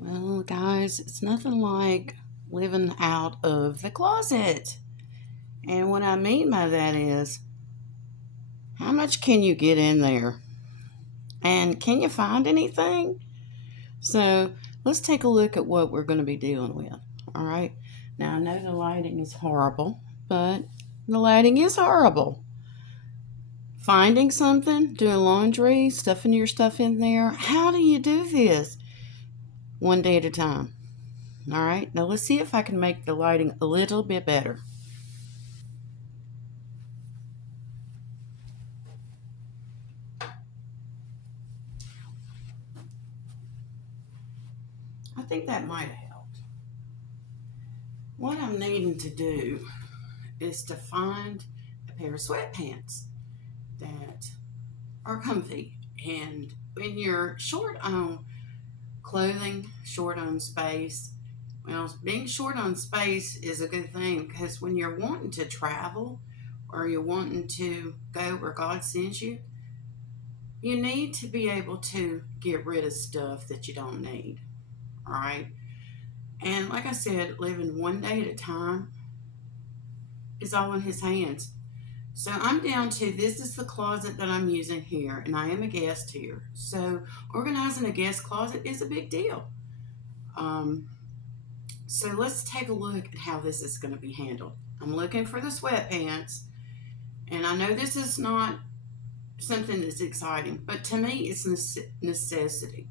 Well, guys, it's nothing like living out of the closet. And what I mean by that is, how much can you get in there? And can you find anything? So let's take a look at what we're going to be dealing with. All right. Now, I know the lighting is horrible, but the lighting is horrible. Finding something, doing laundry, stuffing your stuff in there. How do you do this? One day at a time. All right. Now, let's see if I can make the lighting a little bit better. I think that might have helped. What I'm needing to do is to find a pair of sweatpants that are comfy. And when you're short on clothing, short on space, well, being short on space is a good thing because when you're wanting to travel or you're wanting to go where God sends you, you need to be able to get rid of stuff that you don't need. All right. And like I said, living one day at a time is all in His hands. So I'm down to this is the closet that I'm using here, and I am a guest here. So organizing a guest closet is a big deal. Um, so let's take a look at how this is going to be handled. I'm looking for the sweatpants, and I know this is not something that's exciting, but to me it's necessity.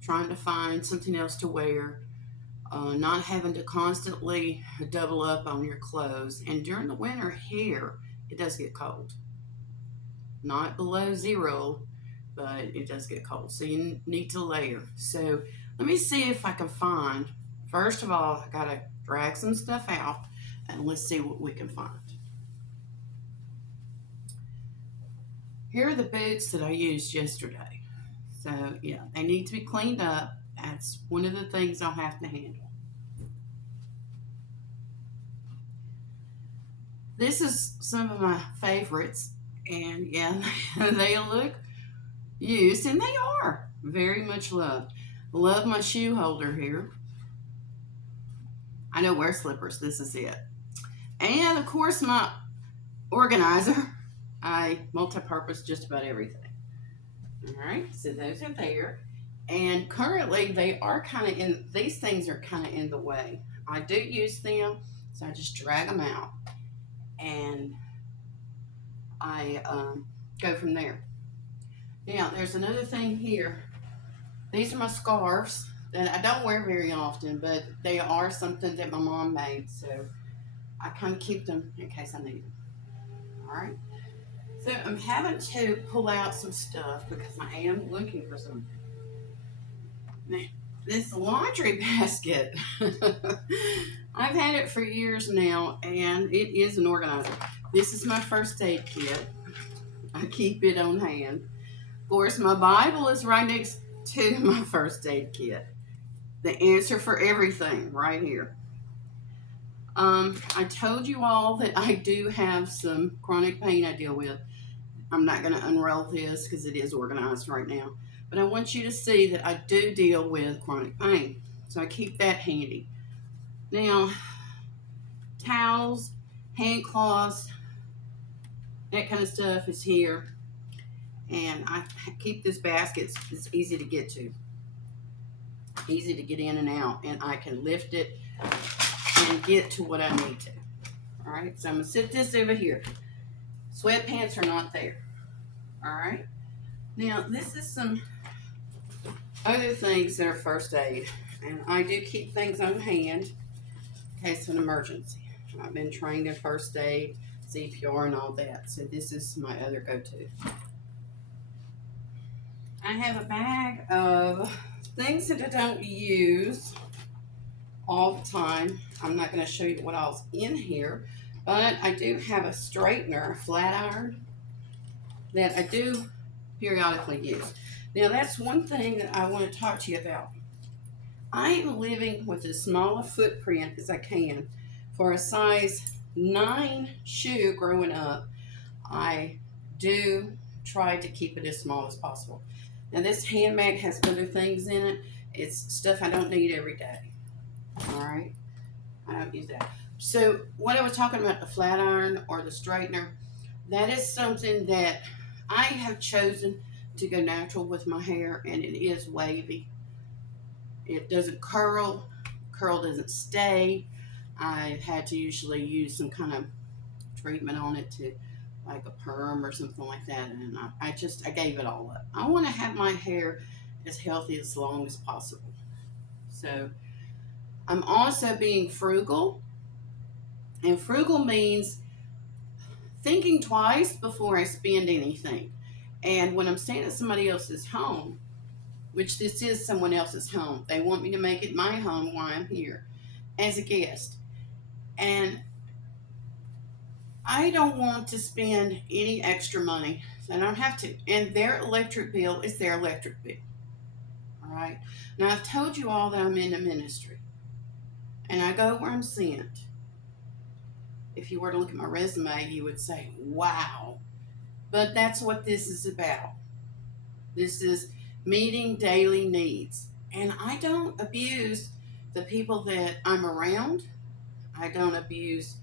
Trying to find something else to wear, not having to constantly double up on your clothes. And during the winter here, it does get cold. Not below zero, but it does get cold. So you need to layer. So let me see if I can find. First of all, I got to drag some stuff out and let's see what we can find. Here are the boots that I used yesterday. So yeah, they need to be cleaned up. That's one of the things I'll have to handle. This is some of my favorites, and yeah, they look used, and they are very much loved. Love my shoe holder here. I don't wear slippers. This is it. And of course, my organizer. I multi-purpose just about everything. All right, so those are there. And currently, they are kind of in. These things are kind of in the way. I do use them, so I just drag them out, and I go from there. Now, there's another thing here. These are my scarves that I don't wear very often, but they are something that my mom made, so I kind of keep them in case I need them. All right. So I'm having to pull out some stuff because I am looking for something. Now, this laundry basket, I've had it for years now, and it is an organizer. This is my first aid kit. I keep it on hand. Of course, my Bible is right next to my first aid kit. The answer for everything right here. I told you all that I do have some chronic pain I deal with. I'm not going to unroll this because it is organized right now. But I want you to see that I do deal with chronic pain. So I keep that handy. Now, towels, hand cloths, that kind of stuff is here. And I keep this basket. It's easy to get to. Easy to get in and out. And I can lift it and get to what I need to. All right, so I'm going to sit this over here. Sweatpants are not there. All right. Now, this is some other things that are first aid. And I do keep things on hand in case of an emergency. I've been trained in first aid, CPR, and all that. So this is my other go-to. I have a bag of things that I don't use all the time. I'm not going to show you what all's in here, but I do have a straightener, a flat iron, that I do periodically use. Now, that's one thing that I want to talk to you about. I am living with as small a footprint as I can. For a size 9 shoe growing up, I do try to keep it as small as possible. Now, this handbag has other things in it, It's stuff I don't need every day. All right, I don't use that. So what I was talking about, the flat iron or the straightener, that is something that I have chosen to go natural with my hair, and it is wavy. It doesn't curl doesn't stay. I've had to usually use some kind of treatment on it to, like a perm or something like that, and I gave it all up. I want to have my hair as healthy as long as possible. So I'm also being frugal, and frugal means thinking twice before I spend anything. And when I'm staying at somebody else's home, which this is someone else's home, they want me to make it my home while I'm here as a guest. And I don't want to spend any extra money. I don't have to. And their electric bill is their electric bill. All right. Now, I've told you all that I'm in the ministry and I go where I'm sent. If you were to look at my resume, you would say, wow. But that's what this is about. This is meeting daily needs. And I don't abuse the people that I'm around. I don't abuse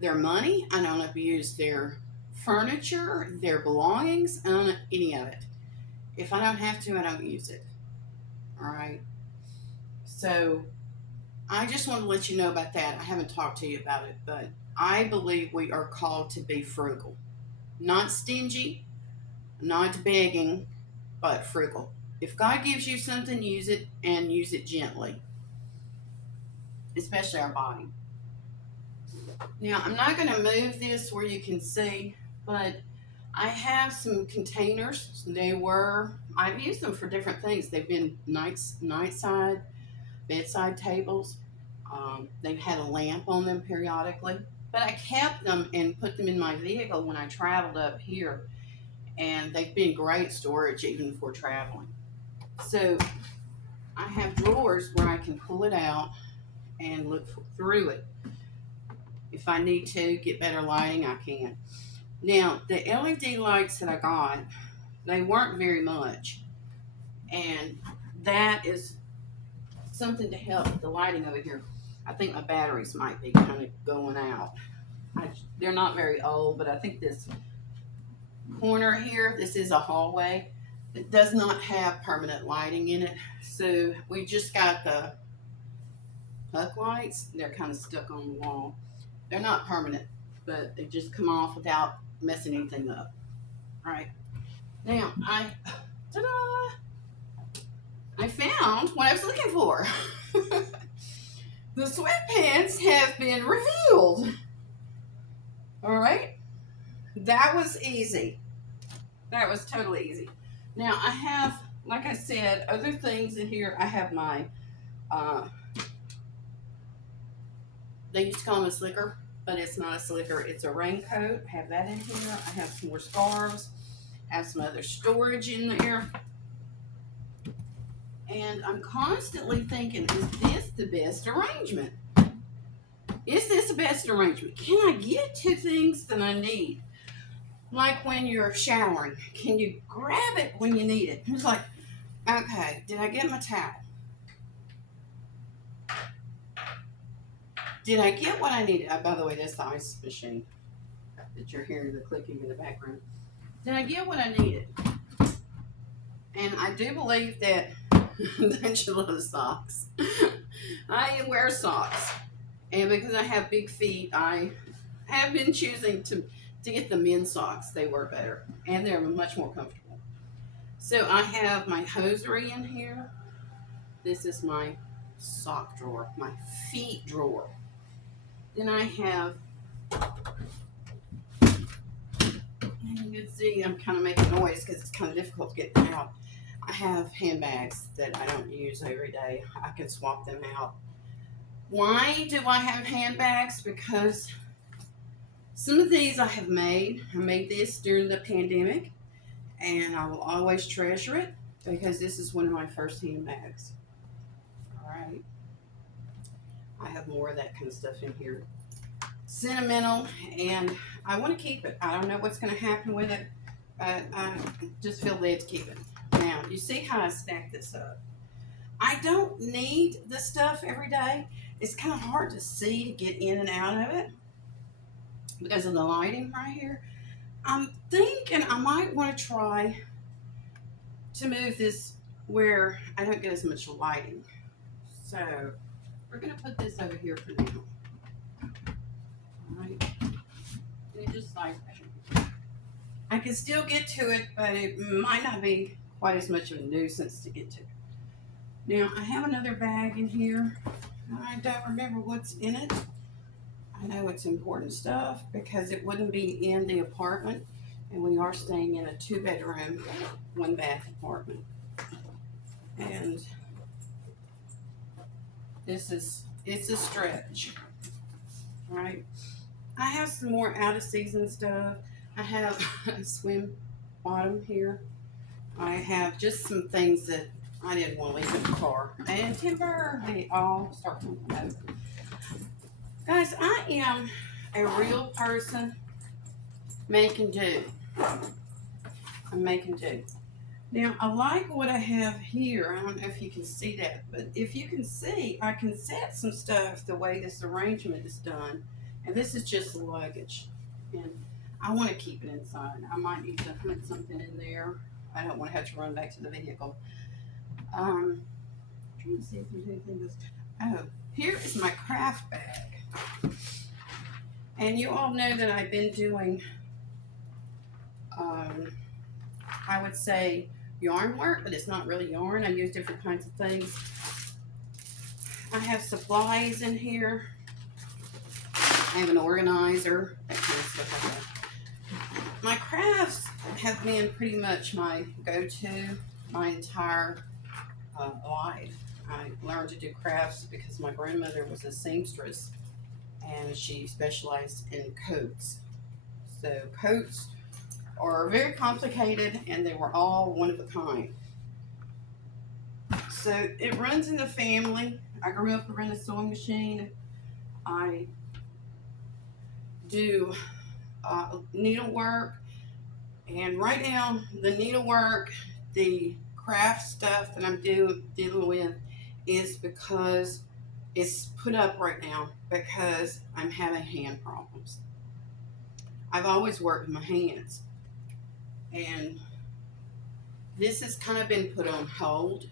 their money. I don't abuse their furniture, their belongings, any of it. If I don't have to, I don't use it. All right. So I just want to let you know about that. I haven't talked to you about it, but I believe we are called to be frugal, not stingy, not begging, but frugal. If God gives you something, use it, and use it gently, especially our body. Now, I'm not going to move this where you can see, but I have some containers. I've used them for different things. They've been nightside, bedside tables. They've had a lamp on them periodically, but I kept them and put them in my vehicle when I traveled up here, and they've been great storage even for traveling. So I have drawers where I can pull it out and look through it. If I need to get better lighting, I can. Now, the LED lights that I got, they weren't very much, and that is something to help with the lighting over here. I think my batteries might be kind of going out. They're not very old, but I think this corner here, this is a hallway. It does not have permanent lighting in it, so we just got the puck lights. They're kind of stuck on the wall. They're not permanent, but they just come off without messing anything up. All right. Now, ta-da! I found what I was looking for. The sweatpants have been revealed. All right. That was easy. That was totally easy. Now, I have, like I said, other things in here. I have my, they used to call them a slicker, but it's not a slicker. It's a raincoat. I have that in here. I have some more scarves. I have some other storage in there. And I'm constantly thinking, is this the best arrangement? Is this the best arrangement? Can I get two things that I need? Like when you're showering, can you grab it when you need it? It's like, okay, did I get my towel? Did I get what I needed? By the way, that's the ice machine that you're hearing the clicking in the background. Did I get what I needed? And I do believe that, don't you love socks? I wear socks. And because I have big feet, I have been choosing to get the men's socks. They work better, and they're much more comfortable. So I have my hosiery in here. This is my sock drawer, my feet drawer. Then I have, you can see I'm kind of making noise because it's kind of difficult to get them out. I have handbags that I don't use every day. I can swap them out. Why do I have handbags? Because some of these I have made. I made this during the pandemic, and I will always treasure it because this is one of my first handbags. All right. I have more of that kind of stuff in here. Sentimental, and I want to keep it. I don't know what's going to happen with it, but I just feel led to keep it. Now, you see how I stack this up. I don't need the stuff every day. It's kind of hard to see to get in and out of it because of the lighting right here. I'm thinking I might want to try to move this where I don't get as much lighting. So we're going to put this over here for now. All right. And it just like, I can still get to it, but it might not be quite as much of a nuisance to get to. Now, I have another bag in here. I don't remember what's in it. I know it's important stuff because it wouldn't be in the apartment, and we are staying in a 2-bedroom, 1-bath apartment. And it's a stretch, right? I have some more out of season stuff. I have a swim bottom here. I have just some things that I didn't want to leave in the car. And timber, they all start to over. Guys, I am a real person making do. I'm making do. Now, I like what I have here. I don't know if you can see that, but if you can see, I can set some stuff the way this arrangement is done. And this is just luggage. And I want to keep it inside. I might need to put something in there. I don't want to have to run back to the vehicle. I'm trying to see if there's anything else. Oh, here is my craft bag. And you all know that I've been doing, I would say, yarn work, but it's not really yarn. I use different kinds of things. I have supplies in here. I have an organizer, that kind of stuff like that. My crafts have been pretty much my go-to my entire life. I learned to do crafts because my grandmother was a seamstress and she specialized in coats. So coats are very complicated and they were all one of a kind. So it runs in the family. I grew up around a sewing machine. I do needlework, and right now the needlework, the craft stuff that I'm dealing with is because it's put up right now because I'm having hand problems. I've always worked with my hands, and this has kind of been put on hold.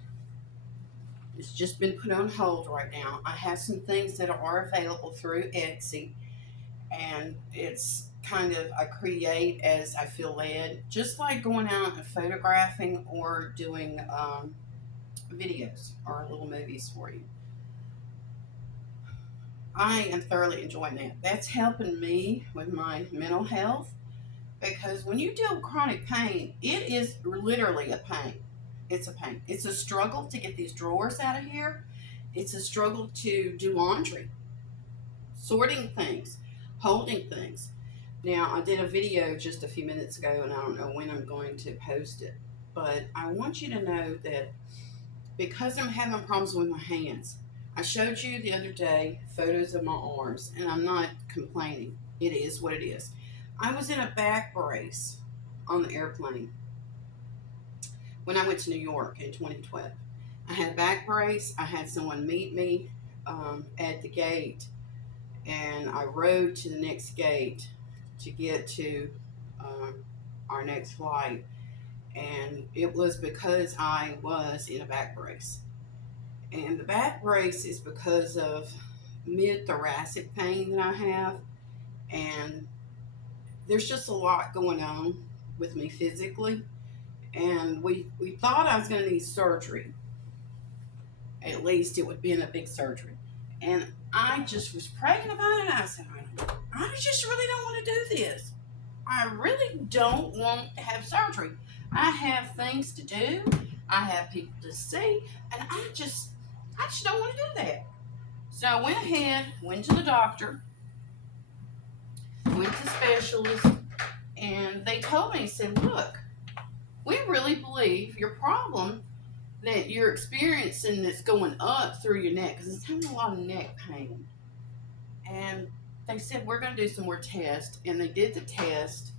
It's just been put on hold right now. I have some things that are available through Etsy, and it's kind of I create as I feel led, just like going out and photographing or doing videos or little movies for you. I am thoroughly enjoying that. That's helping me with my mental health because when you deal with chronic pain, it is literally a pain. It's a pain. It's a struggle to get these drawers out of here. It's a struggle to do laundry, sorting things, holding things. Now, I did a video just a few minutes ago, and I don't know when I'm going to post it, but I want you to know that because I'm having problems with my hands, I showed you the other day photos of my arms, and I'm not complaining. It is what it is. I was in a back brace on the airplane when I went to New York in 2012. I had a back brace. I had someone meet me at the gate, and I rode to the next gate to get to our next flight, and it was because I was in a back brace. And the back brace is because of mid-thoracic pain that I have, and there's just a lot going on with me physically, and we thought I was going to need surgery. At least it would be in a big surgery. And I just was praying about it, and I said, I just really don't want to do this. I really don't want to have surgery. I have things to do. I have people to see, and I just don't want to do that. So I went ahead, went to the doctor, went to specialists, and they told me, said, look, we really believe your problem that you're experiencing that's going up through your neck, because it's having a lot of neck pain. And they said, we're going to do some more tests. And they did the test.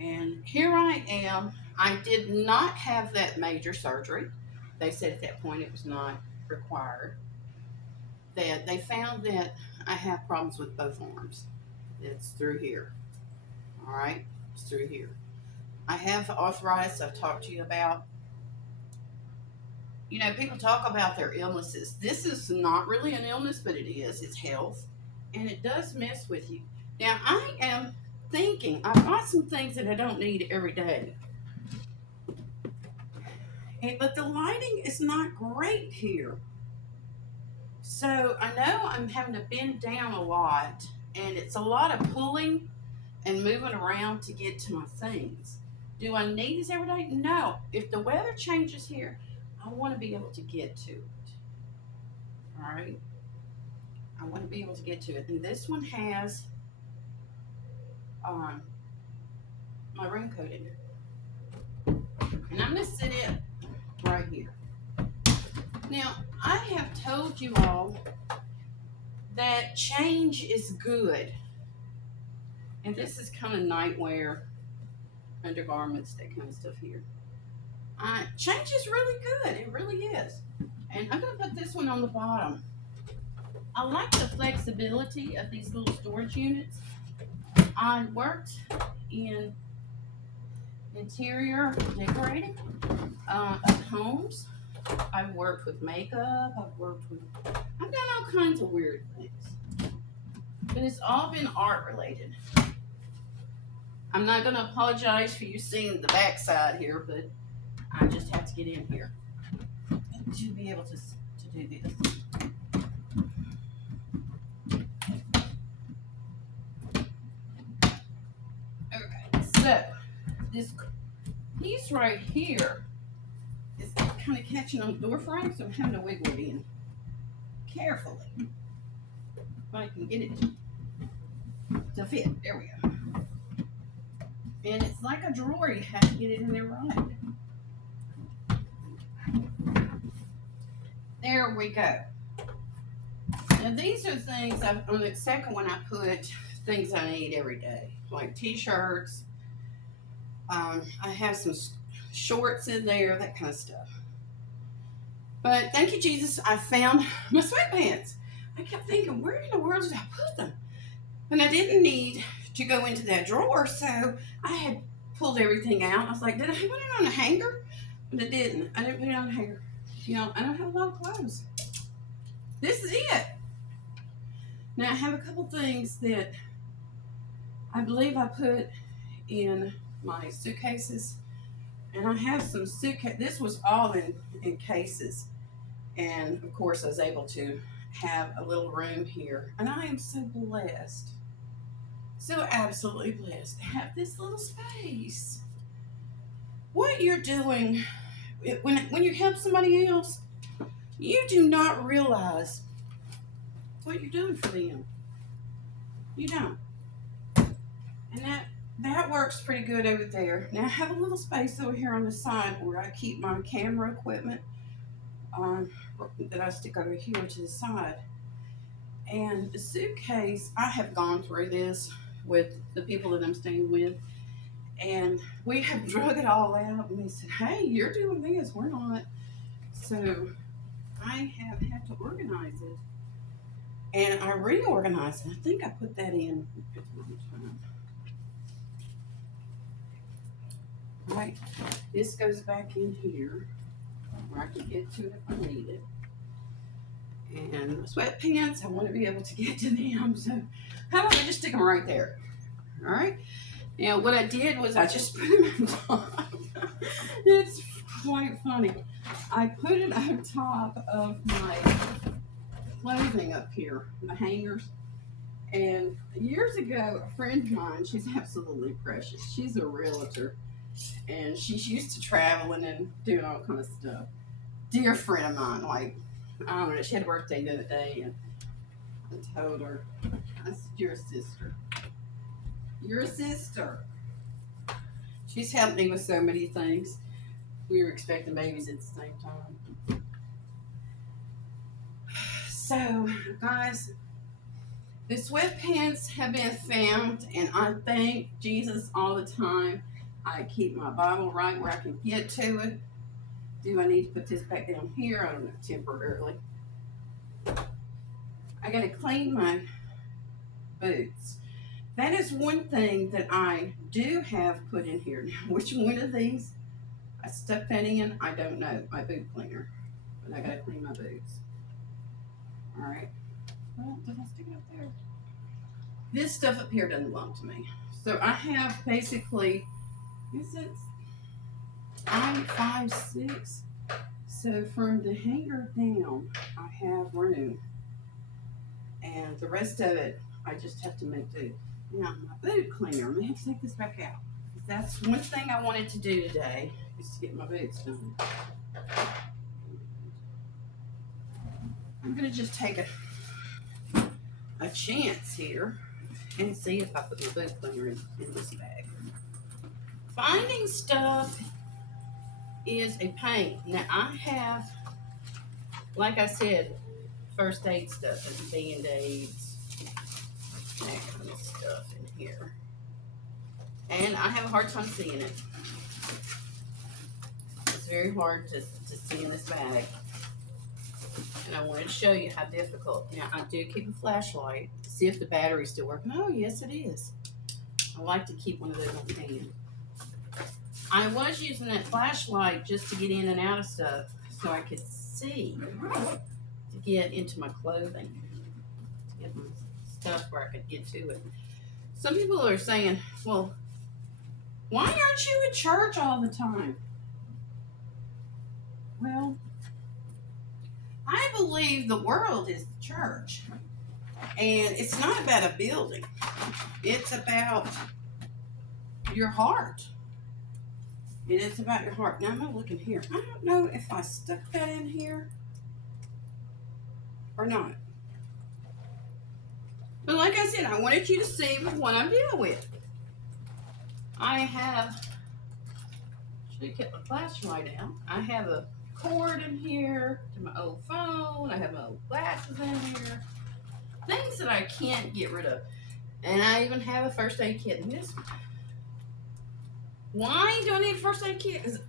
And here I am. I did not have that major surgery. they said at that point it was not required. That they found that I have problems with both arms. It's through here. All right, it's through here. I have arthritis. I've talked to you about. You know, people talk about their illnesses. This is not really an illness, but it is. It's health, and it does mess with you. Now, I am thinking I've got some things that I don't need every day, but the lighting is not great here. So I know I'm having to bend down a lot, and it's a lot of pulling and moving around to get to my things. Do I need this every day? No. If the weather changes here, I want to be able to get to it. All right. I want to be able to get to it. And this one has um, my raincoat in it. And I'm going to sit it right here. Now, I have told you all that change is good. And this is kind of nightwear, undergarments, that kind of stuff here. Change is really good. It really is. And I'm going to put this one on the bottom. I like the flexibility of these little storage units. I worked in interior decorating of homes. I've worked with makeup. I've done all kinds of weird things. But it's all been art related. I'm not going to apologize for you seeing the backside here, but I just have to get in here to be able to do this. Okay, so this piece right here is kind of catching on the door frame, so I'm having to wiggle it in carefully. If I can get it to fit. There we go. And it's like a drawer, you have to get it in there right. There we go. Now these are things, on the second one I put things I need every day, like t-shirts. I have some shorts in there, that kind of stuff. But thank you, Jesus, I found my sweatpants. I kept thinking, where in the world did I put them? And I didn't need to go into that drawer, so I had pulled everything out. I was like, did I put it on a hanger? But I didn't. I didn't put it on a hanger. You know, I don't have a lot of clothes. This is it. Now, I have a couple things that I believe I put in my suitcases. And I have some suitcase. This was all in cases. And, of course, I was able to have a little room here. And I am so blessed. So absolutely blessed to have this little space. What you're doing, when you help somebody else, you do not realize what you're doing for them. You don't. And that works pretty good over there. Now I have a little space over here on the side where I keep my camera equipment that I stick over here to the side. And the suitcase, I have gone through this with the people that I'm staying with, and we have drug it all out, and they said, hey, you're doing this, we're not. So I have had to organize it, and I reorganized it. I think I put that in at the wrong time. Right, this goes back in here where I can get to it if I need it. And my sweatpants, I want to be able to get to them. So how about I just stick them right there? All right. Now what I did was I just put them on top. It's quite funny. I put it on top of my clothing up here, the hangers. And years ago, a friend of mine, she's absolutely precious. She's a realtor. And she's used to traveling and doing all kind of stuff. Dear friend of mine, like, I don't know, she had a birthday the other day, and I told her, I said, you're a sister. You're a sister. She's helped me with so many things. We were expecting babies at the same time. So, guys, the sweatpants have been found, and I thank Jesus all the time. I keep my Bible right where I can get to it. Do I need to put this back down here? I don't know, temporarily. I gotta clean my boots. That is one thing that I do have put in here. Now, which one of these I stuck that in, I don't know. My boot cleaner. But I gotta clean my boots. Alright. Well, did I stick it up there? This stuff up here doesn't belong to me. So I have basically, I'm 5'6". So from the hanger down, I have room. And the rest of it, I just have to make do. Now, my boot cleaner, I'm going to have to take this back out. That's one thing I wanted to do today, is to get my boots done. I'm going to just take a chance here and see if I put my boot cleaner in this bag. Finding stuff is a pain. Now, I have, like I said, first aid stuff and Band-Aids, that kind of stuff in here. And I have a hard time seeing it. It's very hard to see in this bag. And I wanted to show you how difficult. Now, I do keep a flashlight to see if the battery's still working. Oh, yes, it is. I like to keep one of those on hand. I was using that flashlight just to get in and out of stuff so I could see, to get into my clothing, to get my stuff where I could get to it. Some people are saying, well, why aren't you at church all the time? Well, I believe the world is the church. And it's not about a building. It's about your heart. It is about your heart. Now, I'm going to look in here. I don't know if I stuck that in here or not. But like I said, I wanted you to see what I'm dealing with. I have, should have kept my flashlight out. I have a cord in here to my old phone. I have my old glasses in here. Things that I can't get rid of. And I even have a first aid kit in this one. Why do I need a first aid kit? Because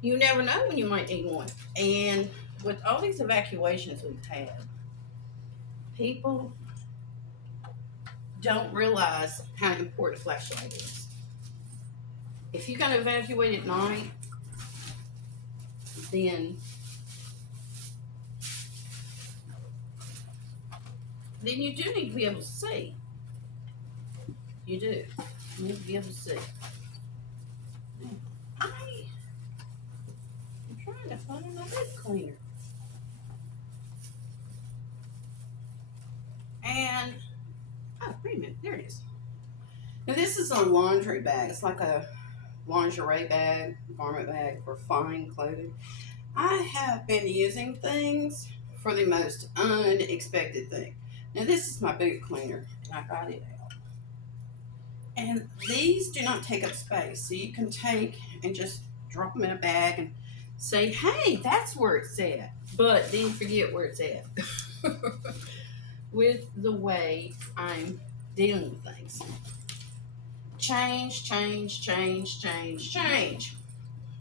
you never know when you might need one. And with all these evacuations we've had, people don't realize how important a flashlight is. If you're going to evacuate at night, then you do need to be able to see. You do. You need to be able to see. I'm trying to find my boot cleaner. And, oh, wait a minute, there it is. Now this is a laundry bag. It's like a lingerie bag, garment bag for fine clothing. I have been using things for the most unexpected thing. Now this is my boot cleaner, and I got it out. And these do not take up space, so you can take and just drop them in a bag and say, hey, that's where it's at. But then forget where it's at. With the way I'm dealing with things. Change, change, change, change, change.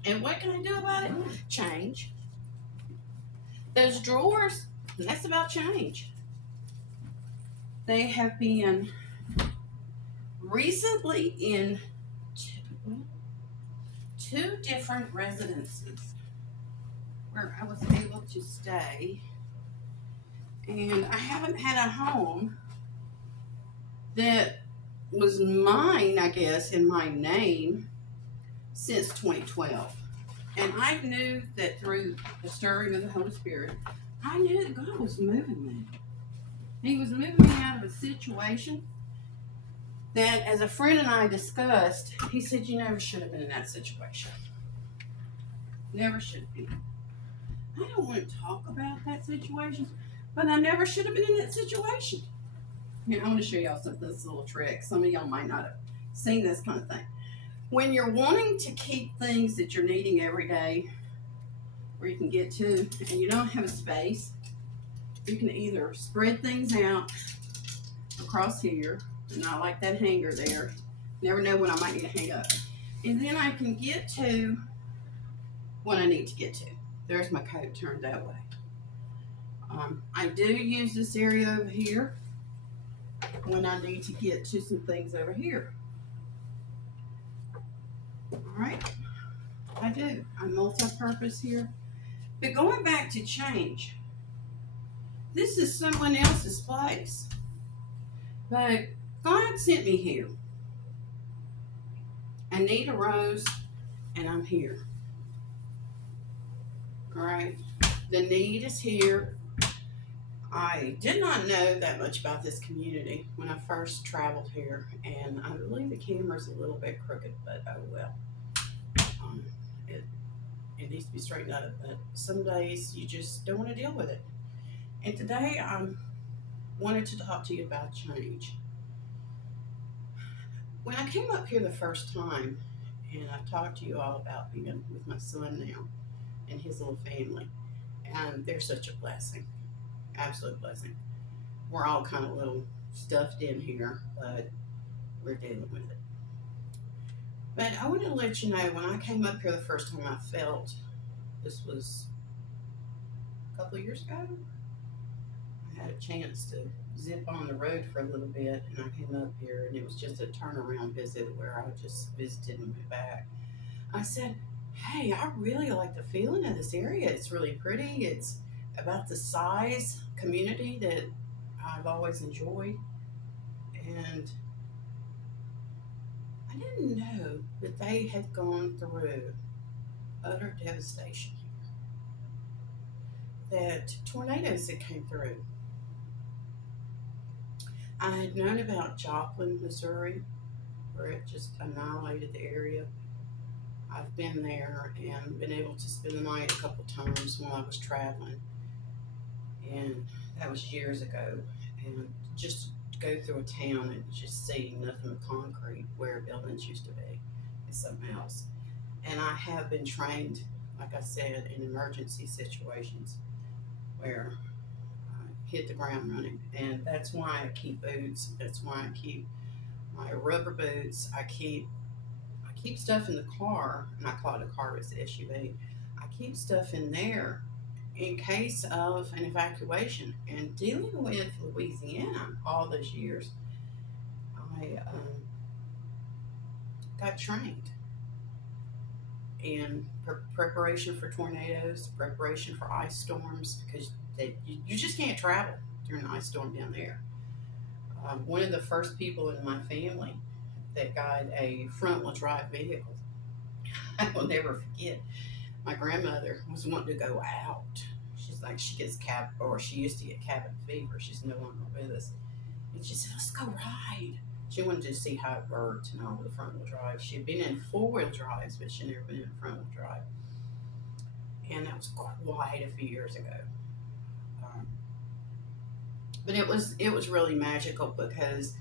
And what can I do about it? Change. Those drawers, that's about change. They have been recently in two different residences where I was able to stay, and I haven't had a home that was mine, I guess, in my name since 2012. And I knew that through the stirring of the Holy Spirit, I knew that God was moving me. He was moving me out of a situation that, as a friend and I discussed, he said, you never should have been in that situation. Never should have been. I don't want to talk about that situation, but I never should have been in that situation. Here, I want to show y'all this little trick. Some of y'all might not have seen this kind of thing. When you're wanting to keep things that you're needing every day, where you can get to, and you don't have a space, you can either spread things out across here, and I like that hanger there. Never know when I might need to hang up. And then I can get to what I need to get to. There's my coat turned that way. I do use this area over here when I need to get to some things over here. All right, I do. I'm multi-purpose here. But going back to change, this is someone else's place. But God sent me here. Anita Rose, and I'm here. All right, the need is here. I did not know that much about this community when I first traveled here, and I believe the camera's a little bit crooked, but oh well. Um, it needs to be straightened up, but some days you just don't want to deal with it. And today I wanted to talk to you about change. When I came up here the first time, and I've talked to you all about being with my son now and his little family, and they're such a blessing, absolute blessing. We're all kind of a little stuffed in here, but we're dealing with it. But I want to let you know, when I came up here the first time, I felt this was a couple of years ago. I had a chance to zip on the road for a little bit, and I came up here, and it was just a turnaround visit where I just visited and went back. I said, hey, I really like the feeling of this area. It's really pretty. It's about the size community that I've always enjoyed. And I didn't know that they had gone through utter devastation here, that tornadoes that came through. I had known about Joplin, Missouri, where it just annihilated the area. I've been there and been able to spend the night a couple times while I was traveling, and that was years ago. And just to go through a town and just see nothing but concrete where buildings used to be is something else. And I have been trained, like I said, in emergency situations where I hit the ground running. And that's why I keep boots. That's why I keep my rubber boots. I keep stuff in the car, and I call it a car, it's the SUV. I keep stuff in there in case of an evacuation. And dealing with Louisiana all those years, I got trained in preparation for tornadoes, preparation for ice storms, because you just can't travel during an ice storm down there. One of the first people in my family that got a front wheel drive vehicle, I will never forget. My grandmother was wanting to go out. She's like, she used to get cabin fever. She's no longer with us. And she said, let's go ride. She wanted to see how it worked and all the front wheel drive. She had been in four wheel drives, but she'd never been in front wheel drive. And that was quite a few years ago. Um, but it was really magical, because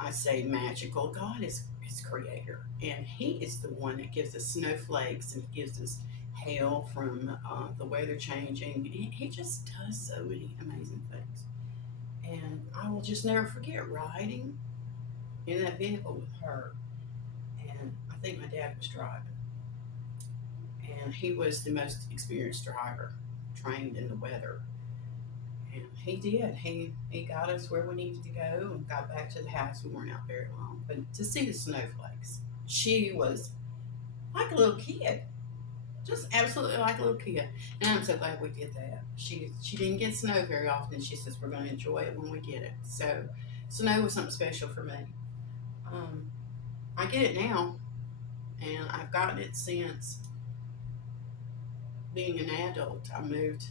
I say magical. God is creator, and He is the one that gives us snowflakes and gives us hail from the weather changing. He just does so many amazing things, and I will just never forget riding in that vehicle with her. And I think my dad was driving, and he was the most experienced driver, trained in the weather. And he did. He got us where we needed to go and got back to the house. We weren't out very long. But to see the snowflakes, she was like a little kid. Just absolutely like a little kid. And I'm so glad we did that. She didn't get snow very often. She says we're going to enjoy it when we get it. So snow was something special for me. I get it now, and I've gotten it since being an adult. I moved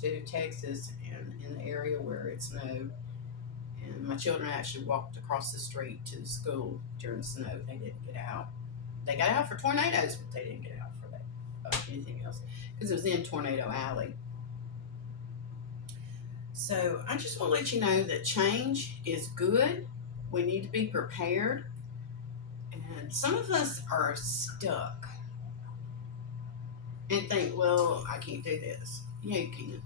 to Texas, and in the area where it snowed, and my children actually walked across the street to the school during the snow. They didn't get out. They got out for tornadoes, but they didn't get out for that anything else, because it was in Tornado Alley. So I just want to let you know that change is good. We need to be prepared, and some of us are stuck and think, well, I can't do this. Yeah, you can.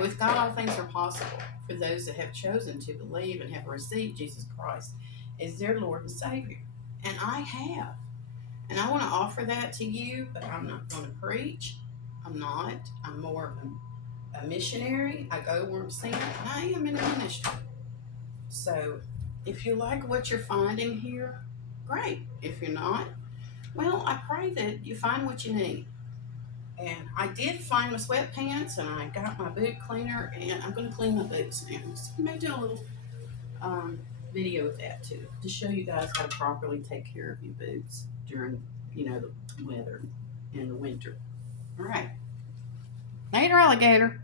With God, all things are possible for those that have chosen to believe and have received Jesus Christ as their Lord and Savior. And I have. And I want to offer that to you, but I'm not going to preach. I'm not. I'm more of a missionary. I go where I'm sent, and I am in a ministry. So if you like what you're finding here, great. If you're not, well, I pray that you find what you need. And I did find my sweatpants, and I got my boot cleaner, and I'm going to clean my boots now. So I may do a little video of that too, to show you guys how to properly take care of your boots during, the weather in the winter. All right. Later, alligator.